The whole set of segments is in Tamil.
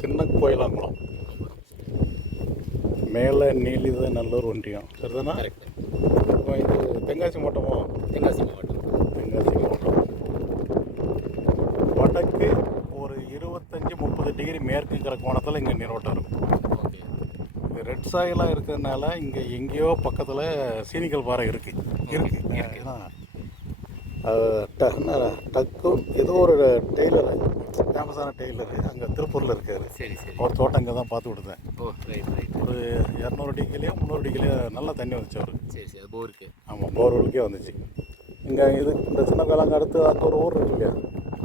சின்ன கோயிலாங்குளம், மேலே நீலித நல்லூர் ஒன்றியம், சரிதானா? கரெக்ட். இப்போ இது தென்காசி மாவட்டமோ? தென்காசி மாவட்டம். தென்காசி மாவட்டம். வடக்கு ஒரு 25-30 டிகிரி மேற்கு இருக்கிற கோணத்தில் இங்கே நீரோட்டம் இருக்கும். ஓகே. இது ரெட் சாயிலாக இருக்கிறதுனால இங்கே எங்கேயோ பக்கத்தில் சீனிக்கல் பாறை இருக்குது. ஏன்னா டக்கும் ஏதோ ஒரு டெய்லர், ஃபேமஸான டெய்லர் அங்கே திருப்பூரில் இருக்கார். சரி சரி. அவர் தோட்டம் இங்கே தான் பார்த்து விடுதேன். ஓ ரைட் ரைட். ஒரு 200 டிகிரிலையோ 300 டிகிரிலையோ நல்லா தண்ணி வந்துச்சு அவருக்கு. சரி சரி. போருக்கு. ஆமாம், போர்வெலுக்கே வந்துச்சு. இங்கே இது இந்த சின்ன வேளாங்க அடுத்து அங்கே ஒரு ஊர் இருக்கு இல்லையா,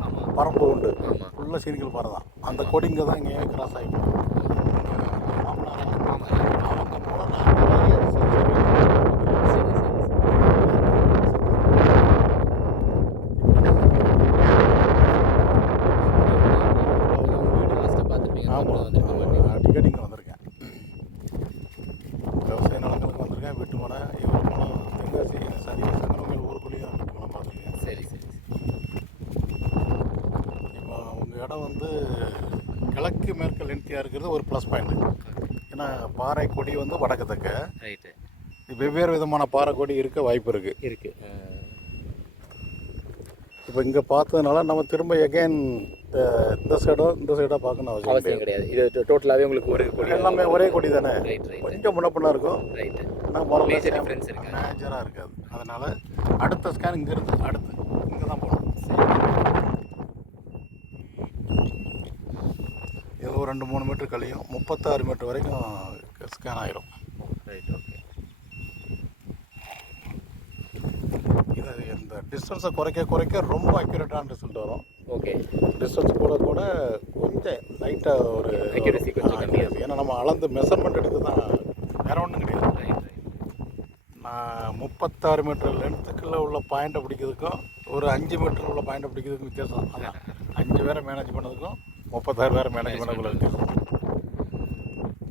ஆமாம், பரம்பு உண்டு. ஆமாம். ஃபுல்லாக சீனிக்கல் பாறை தான். அந்த கொடி இங்கே தான் இங்கே கிராஸ் ஆகி அடிக்கடி இங்கே வந்திருக்கேன். விவசாய நிலங்களுக்கு வந்திருக்கேன். வீட்டு மனை இவர் மனம் தென்காசி சரியாக சங்கரங்கள் ஊருக்குள்ளேயும் வீட்டு மனம் பார்த்துருக்கேன். சரி சரி. இப்போ உங்கள் இடம் வந்து கிழக்கு மேற்கு லென்த்தியாக இருக்கிறது ஒரு ப்ளஸ் பாயிண்ட்டு. ஏன்னா பாறை கொடி வந்து வடக்கு தக்க ரைட்டு. வெவ்வேறு விதமான பாறை கொடி இருக்க வாய்ப்பு இருக்குது. இப்போ இங்கே பார்த்ததுனால நம்ம திரும்ப எகைன் இந்த சைடாக பார்க்கணும் அவசியம் கிடையாது. இது டோட்டலாகவே உங்களுக்கு ஒரு கொடி எல்லாமே ஒரே கொடி தானே. Right right. கொஞ்சம் முன்னப்பண்ணா இருக்கும். ரைட்டு. ஆனால் மேஜர் டிஃப்ரென்ஸ் இருக்கு. மேஜராக இருக்காது. அதனால் அடுத்த ஸ்கேன் இங்கேருந்து அடுத்து இங்கே தான் போகணும். இது ஒரு 2-3 மீட்டர் கழியும் 36 மீட்டர் வரைக்கும் ஸ்கேன் ஆகிரும். ரைட். ஓகே. இது இந்த டிஸ்டன்ஸை குறைக்க ரொம்ப அக்யூரேட்டான ரிசல்ட் வரும். ஓகே. டிஸ்டன்ஸ் கூட கொஞ்சம் லைட்டாக ஒரு அக்யூரசி கொஞ்சம் கம்மியாக. ஏன்னா நம்ம அளந்து மெஷர்மெண்ட் எடுத்து தான், வேற ஒன்றும் கிடையாது. Right right. நான் 36 மீட்டர் லென்த்துக்குள்ளே உள்ள பாயிண்ட்டை பிடிக்கிறதுக்கும் ஒரு 5 மீட்டர் உள்ள பாயிண்ட்டை பிடிக்கிறதுக்கும் வித்தியாசம். அதான் 5 பேரை மேனேஜ் பண்ணதுக்கும் 36 பேரை மேனேஜ் பண்ணக்குள்ள வித்தியாசம்.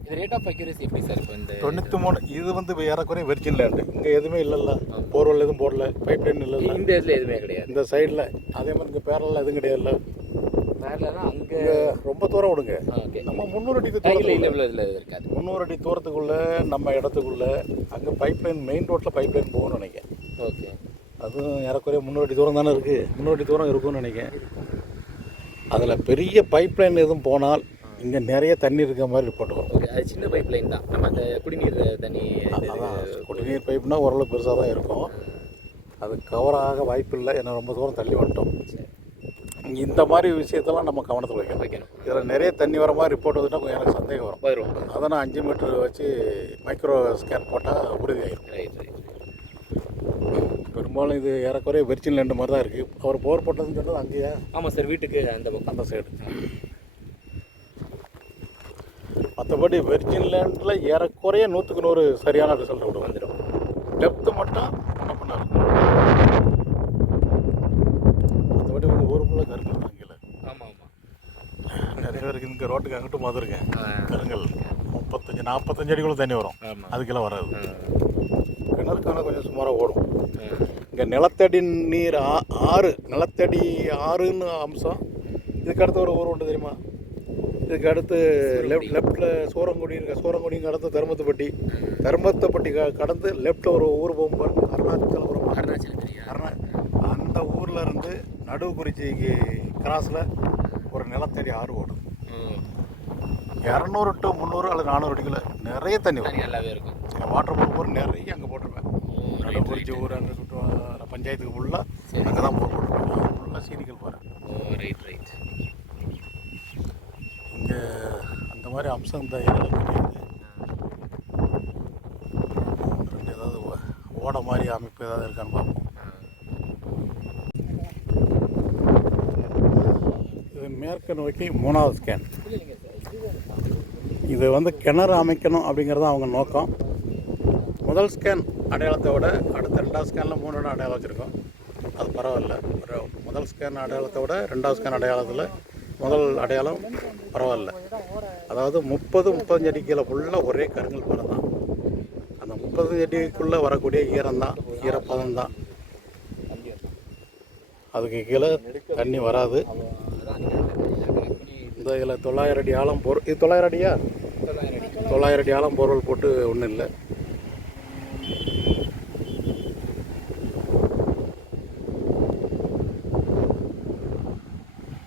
இது ரேட் ஆஃப் அக்யூரசி எப்படி சார்? இப்போ இந்த 93 இது வந்து ஏறக்குறைய வெர்ஜின் லேண்டு. இங்கே எதுவுமே இல்லைல்ல, போர்வெல் எதுவும் போடல, பைப் லைன் இல்லைல்ல இந்த இதில் எதுவுமே கிடையாது. இந்த சைடில். அதே மாதிரி இங்கே பேரலாம் எதுவும் கிடையாதுல்ல. வேறலாம் அங்கே ரொம்ப தூரம் விடுங்க. ஓகே. நம்ம 300 அடிக்கு இதில் இருக்காது. 300 அடி தூரத்துக்குள்ளே நம்ம இடத்துக்குள்ளே அங்கே பைப் லைன் மெயின் ரோட்டில் பைப் லைன் போகணும்னு நினைக்கிறேன். ஓகே. அதுவும் ஏறக்குறைய 300 அடி தூரம் தானே இருக்குது. 300 அடி தூரம் இருக்கும்னு நினைக்கிறேன். அதில் பெரிய பைப் லைன் எதுவும் போனால் இங்கே நிறைய தண்ணி இருக்கிற மாதிரி ரிப்போர்ட் வரும். ஓகே. அது சின்ன பைப் லைன் தான். நம்ம அந்த குடிநீர் தண்ணி குடிநீர் பைப்னா ஓரளவு பெருசாக தான் இருக்கும். அது கவர் ஆக வாய்ப்பு இல்லை. ஏன்னா ரொம்ப தூரம் தள்ளி வந்துட்டோம். இந்த மாதிரி விஷயத்தெல்லாம் நம்ம கவனத்தில் வைக்கணும். இதில் நிறைய தண்ணி வர மாதிரி ரிப்போர்ட் வந்துட்டால் கொஞ்சம் எனக்கு சந்தேகம் வரும். அதை நான் 5 மீட்டர் வச்சு மைக்ரோ ஸ்கேன் போட்டால் உறுதியாகிடும். Right right. பெரும்பாலும் இது ஏறக்குறைய வெர்ஜின் லேண்டு மாதிரி தான் இருக்குது. அவர் போர் போட்டதுன்னு சொன்னது அங்கேயா? ஆமாம் சார், வீட்டுக்கு அந்த பக்கம் அந்த சைடு. மற்றபடி வெர்ஜின் லேண்டில் ஏறக்குறைய 100க்கு 100 சரியான ரிசல்ட் வந்துடும். டெப்த்து மட்டும் என்ன பண்ணாரு. மற்றபடி உங்கள் ஊருக்குள்ளே கருங்கல் தான் கீழே. ஆமாம் ஆமாம். நிறைய பேருக்கு இங்கே ரோட்டுக்கு அங்கிட்டும் வந்துருக்கேன். கருங்கல் 35-45 அடிக்குள்ள தண்ணி வரும். அதுக்கெல்லாம் வராது. கிணறுக்கான கொஞ்சம் சுமாராக ஓடும். இங்கே நிலத்தடி நீர் ஆறு, நிலத்தடி ஆறுன்னு அம்சம். இதுக்கு அடுத்து ஒரு ஊர் உண்டு தெரியுமா? இதுக்கு அடுத்து லெஃப்டில் சோரங்குடி இருக்க. சோரங்குடியும் கடந்து தர்மத்தப்பட்டி கடந்து லெஃப்டில் ஒரு ஊர் போகும்போது அருணாச்சலம். அந்த ஊரில் இருந்து நடுவுக்குறிச்சிக்கு கிராஸில் ஒரு நிலத்தடி ஆறு ஓடும். 200 to 300 அல்லது 400 அடிக்குள்ள நிறைய தண்ணி வரும். நல்லாவே இருக்கும். வாட்டர் போர் போர் நிறைய அங்கே போட்டிருப்பேன். நடுவுக்குறிச்சி ஊர் அங்கே சுற்று பஞ்சாயத்துக்கு ஃபுல்லாக அங்கே தான் போர் போட்டிருப்பேன். ஃபுல்லாக சீனிக்கல் போகிறேன். Right right. இங்கே அந்த மாதிரி அம்சம் இந்த ஏரியாவில் கிடையாது. ஏதாவது ஓட மாதிரி அமைப்பு ஏதாவது இருக்கான்னு பார்ப்போம். இது மேற்கு நோக்கி 3வது ஸ்கேன். இது வந்து கிணறு அமைக்கணும் அப்படிங்கிறது அவங்க நோக்கம். முதல் ஸ்கேன் அடையாளத்தை விட அடுத்த 2வது ஸ்கேனில் 3 இடம் அடையாளம் வச்சுருக்கோம். அது பரவாயில்ல. முதல் ஸ்கேன் அடையாளத்தை விட 2வது ஸ்கேன் அடையாளத்தில் முதல் அடையாளம் பரவாயில்ல. அதாவது 30-35 அடிக்குள்ள ஃபுல்லாக ஒரே கருங்கல் பாறை தான். அந்த 35 அடிக்குள்ளே வரக்கூடிய ஈரப்பதம் தான். அதுக்கு கீழே தண்ணி வராது. இந்த இதில் 900 அடி ஆழம் போர், இது 900 அடியா? 900 அடி ஆழம் போர்வெல் போட்டு ஒன்றும் இல்லை.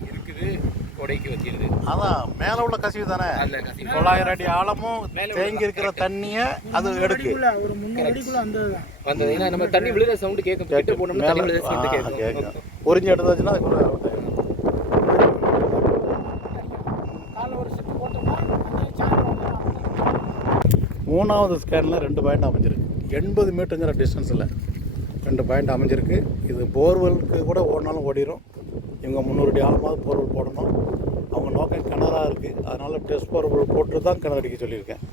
இருக்குது, கொடைக்கு வச்சிருது. அதான் மேலே உள்ள கசிவு தானே. 900 அடி ஆழமும் தேங்கி இருக்கிற தண்ணியை அது எடுக்கு ஒரு 300 அடிக்குள்ள வந்தது. ஏன்னா நம்ம தண்ணி விழுற சவுண்டு கேட்கும். கிட்ட போனோம்னா தண்ணி விழுற சவுண்டு கேட்கும். கேட்கும். உறிஞ்சி எடுத்தாச்சுன்னா அது கூட காலைல ஒரு சுற்று போட்டோம்னா அந்த சாயந்தரம் மூணாவது ஸ்கேனில் 2 பாயிண்ட் அமைஞ்சிருக்கு. 80 மீட்டருங்கிற டிஸ்டன்ஸில் 2 பாயிண்ட் அமைஞ்சிருக்கு. இது போர்வெலுக்கு கூட ஓடினாலும் ஓடிடும். இவங்க 300 அடி ஆழமாவது போர்வெல் போடணும். அவங்க நோக்கம் கிணறாக இருக்குது. அதனால் டெஸ்ட் போர்வெல் போட்டு தான் கிணறு அடிக்க சொல்லியிருக்கேன்.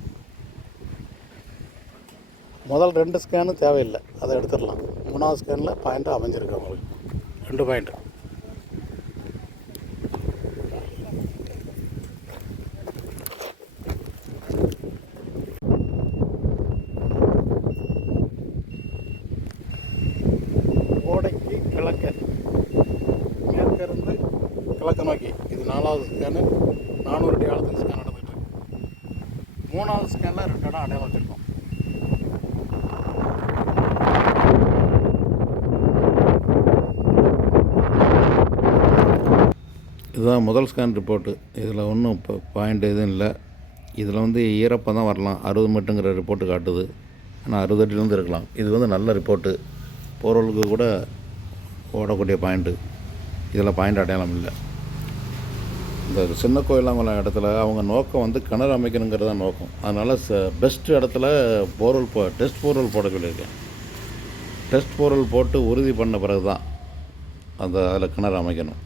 முதல் 2 ஸ்கேனு தேவையில்லை, அதை எடுத்துடலாம். 3வது ஸ்கேனில் பாயிண்ட்டு அமைஞ்சிருக்கு அவங்களுக்கு 2 பாயிண்ட்டு. கோடைக்கு கிழக்க மேற்கிருந்து கிழக்கு நோக்கி இது 4வது ஸ்கேனு. 400 அடி ஆழத்துக்கு ஸ்கேன் நடந்துகிட்டு இருக்கு. 3வது ஸ்கேனில் 2 இடம் அடையாளம் வச்சுருக்கோம். இதுதான் முதல் ஸ்கேன் ரிப்போர்ட்டு. இதில் ஒன்றும் இப்போ பாயிண்ட் எதுவும் இல்லை. இதில் வந்து ஈரப்பம் தான் வரலாம். 60 மீட்டருங்கிற ரிப்போர்ட்டு காட்டுது. ஆனால் 60 அடியிலேருந்து இருக்கலாம். இது வந்து நல்ல ரிப்போர்ட்டு. போர்வெலுக்கு கூட ஓடக்கூடிய பாயிண்ட்டு. இதில் பாயிண்ட் அடையாளம் இல்லை. இந்த சின்ன கோயிலாங்குளம் இடத்துல அவங்க நோக்கம் வந்து கிணறு அமைக்கணுங்கிறது தான் நோக்கம். அதனால் பெஸ்ட் இடத்துல போர்வெல் டெஸ்ட் போர்வெல் போட சொல்லியிருக்கேன். டெஸ்ட் போர்வெல் போட்டு உறுதி பண்ண பிறகு தான் அதில் கிணறு அமைக்கணும்.